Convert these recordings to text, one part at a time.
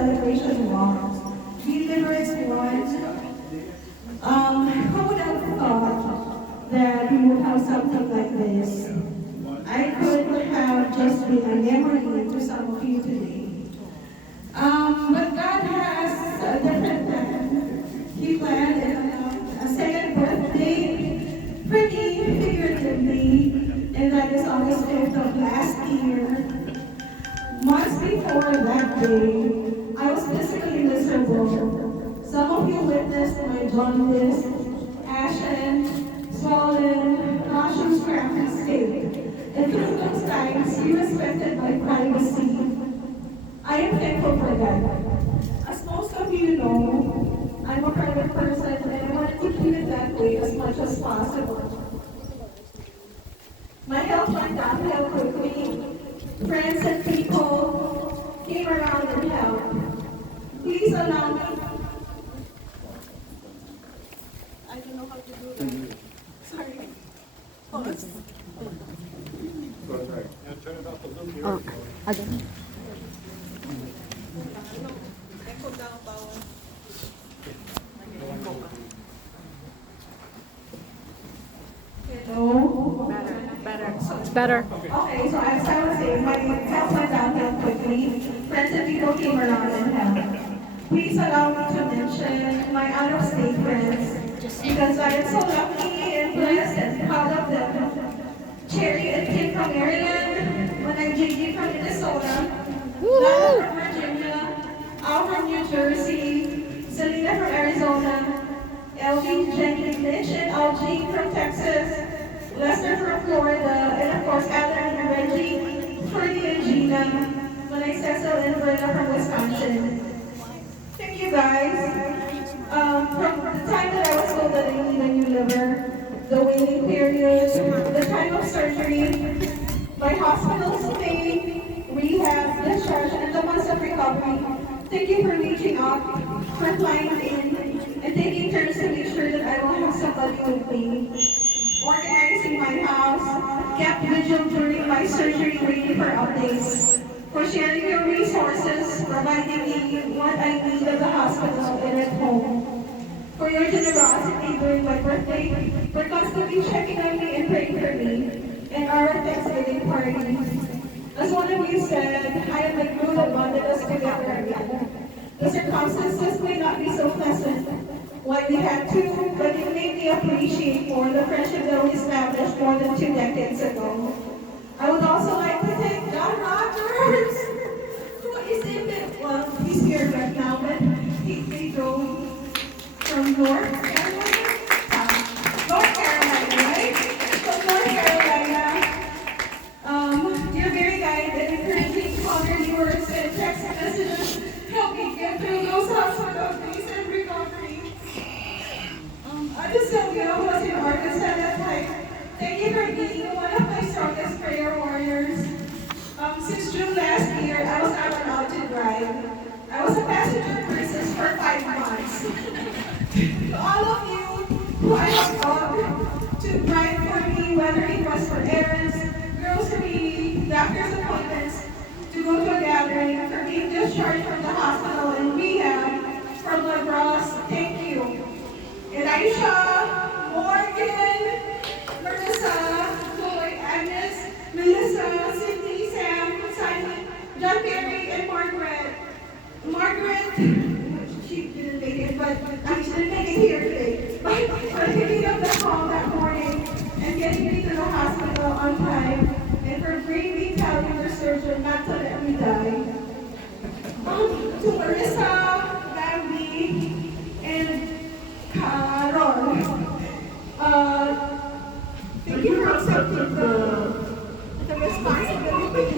celebration walks. ViLiver is one. Who would have thought that we would have something like this? I could have just been a memory to some of you today. But God has a different plan. He planned a second birthday for me, figuratively, and that is August 5th of last year. Months before that day, I was physically miserable. Some of you witnessed my jaundice, ashen, swollen, nauseous, cramped state. And through those times, you respected my privacy. I am thankful for that. As most of you know, I'm a private person and I wanted to keep it that way as much as possible. My health went downhill quickly. Friends and people came around and helped. Please allow me. I don't know how to do that. Sorry. Pause. Oh, I don't know. Echo down power. Hello? Better. It's better. Okay, so as I was saying, my health went downhill quickly. Friends and people came around and helped. Please allow me to mention my out-of-state friends because I am so lucky and blessed and proud of them. Cherry and Kim from Maryland, Manang JG from Minnesota, Lana from Virginia, Al from New Jersey, Selena from Arizona, LV, Jenny, Mitch, and Algie from Texas, Lester from Florida, and of course Alan and Reggie, Ferdy and Gina, Manay Cecil and Verna from Wisconsin. Thank you guys. From the time that I was told that I need a new liver, the waiting period, the time of surgery, my hospital stay, rehab, discharge, and the months of recovery. Thank you for reaching out, for flying in, and taking turns to make sure that I will have somebody with me. Organizing my house, kept vigil during my surgery waiting for updates, for sharing your resources, providing me what I need at the hospital and at home, for your generosity during my birthday, for constantly checking on me and praying for me, and our Thanksgiving party. As one of you said, I am the glue that bonded us together again. The circumstances may not be so pleasant, why we had to, but it made me appreciate more the friendship that we established more than 2 decades ago. I would also like to thank John Rogers, who is in the, well, he's here right now, but he drove from North Carolina, right? From North Carolina. You're very kind and encouraging Connor viewers and text messages help me get through those hospital days and recovery. I just tell you, I was in Arkansas that time. Thank you for being one of my strongest prayer warriors. Since June last year, I was not allowed to drive. I was a passenger princess for 5 months. To all of you who I have called to drive for me, whether it was for errands, grocery, doctor's appointments, to go to a gathering, for being discharged from the hospital and rehab, from La Bros, thank you. And Aisha, Morgan, Marissa, Chloe, Agnes, Melissa, Cindy, Sam, Simon, John Perry, and Margaret. Margaret, she didn't make it, but she didn't make it here today. But for picking up the call that morning and getting me to the hospital on time, and for bravely telling the surgeon not to let me die. To Marissa, Bambi, and Carol. Thank you for accepting the responsibility.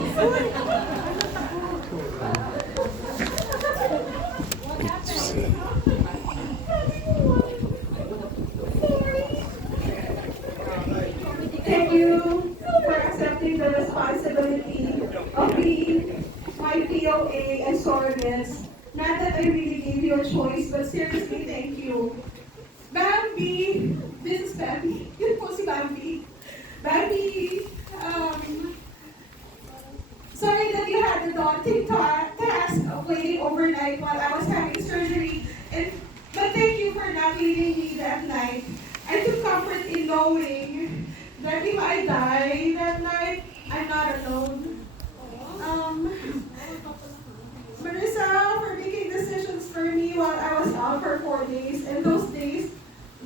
Thank you for accepting the responsibility of being my POA and surrogates. Not that I really gave you a choice, but seriously, thank you. Bambi, this is Bambi. Yun po si Bambi. Bambi, Sorry that you had the daunting task of waiting overnight while I was having surgery. But thank you for not leaving me that night. I took comfort in knowing that if I die that night, I'm not alone. Marissa, for making decisions for me while I was out for 4 days, and those days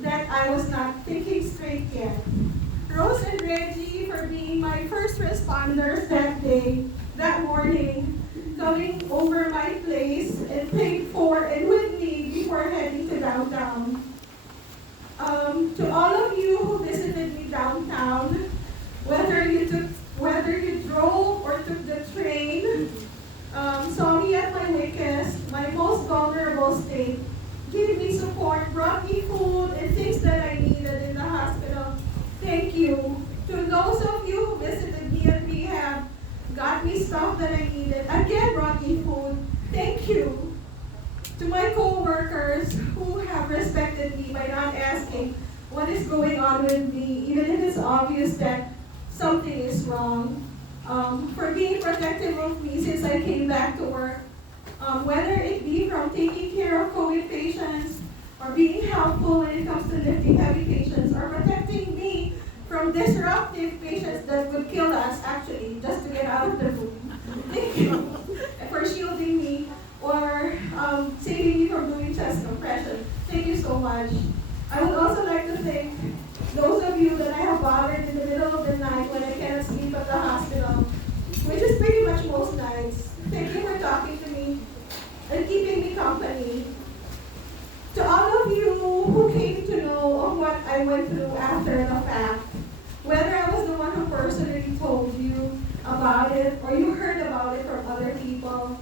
that I was not thinking straight yet. Rose and Reggie for being my first responders that day, that morning, coming over my place and prayed for and with me before heading to downtown. To all of you who visited me downtown, whether you drove or took the train, saw me at my weakest, my most vulnerable state, gave me support, brought me food and things that I needed in the hospital. Thank you. To those of you who visited me at rehab, got me stuff that I needed, again brought me food. Thank you. To my co-workers who have respected me by not asking what is going on with me, even if it's obvious that something is wrong. For being protective of me since I came back to work. Whether it be from taking care of COVID patients, or being helpful when it comes to lifting heavy patients, or protecting me from disruptive patients that would kill us actually, just to get out of the room. Thank you for shielding me, or saving me from doing chest compression. Thank you so much. I would also like to thank those of you that I have bothered in the middle of the night when I cannot sleep at the hospital, which is pretty much most nights. Thank you for talking to me and keeping me company. To all of you who came to know of what I went through after the fact, whether I was the one who personally told you about it or you heard about it from other people,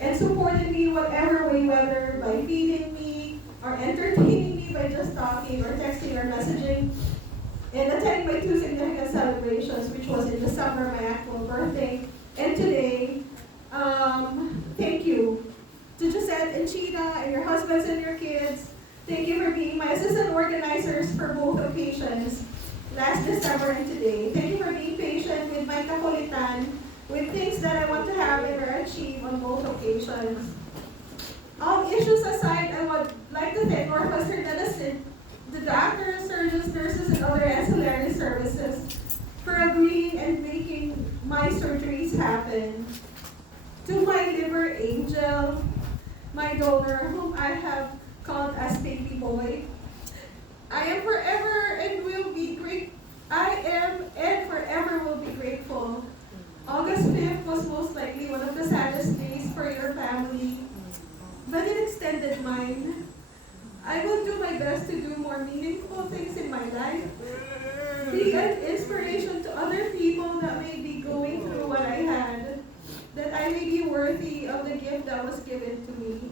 and supported me whatever way, whether by feeding me or entertaining me by just talking or texting or messaging, and attending my 2 significant celebrations, which was in December, my actual birthday, and today. Thank you. To Gisette and Cheetah and your husbands and your kids, thank you for being my assistant organizers for both occasions, last December and today. Thank you for being patient with my kakulitan, with things that I want to have and or achieve on both occasions. All issues aside, I would like to thank Northwestern Medicine, the doctors, surgeons, nurses, and other ancillary services for agreeing and making my surgeries happen. To my liver angel, my donor, whom I have called as baby boy, I am forever and will be great. I am and forever will be grateful. August 5th was most likely one of the saddest days for your family, but it extended mine. I will do my best to do more meaningful things in my life, be an inspiration to other people that may be going through what I had, that I may be worthy of the gift that was given to me.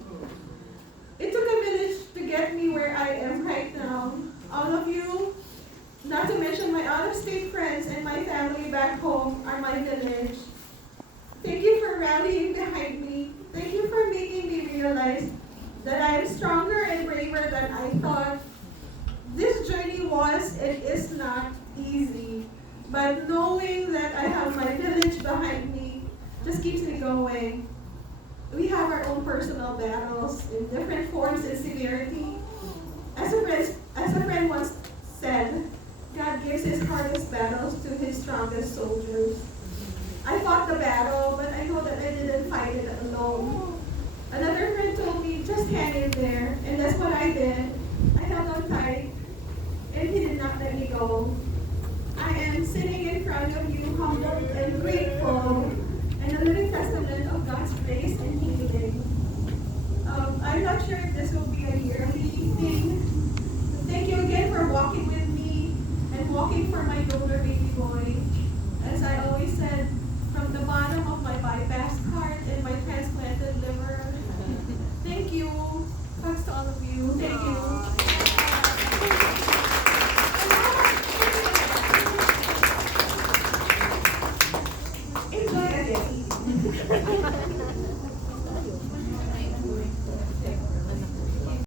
It took a village to get me where I am right now. All of you, not to mention my out-of-state friends and my family back home, are my village. Thank you for rallying behind me. Thank you for making me realize that I am stronger and braver than I thought. This journey was and is not easy, but knowing that I have my village behind me just keeps me going. We have our own personal battles in different forms and severity. As a friend once said, God gives his hardest battles to his strongest soldiers. I fought the battle, but I know that I didn't fight it alone. Another friend told me, just hang in there, and that's what I did. I held on tight, and he did not let me go. I am sitting in front of you, humbled and grateful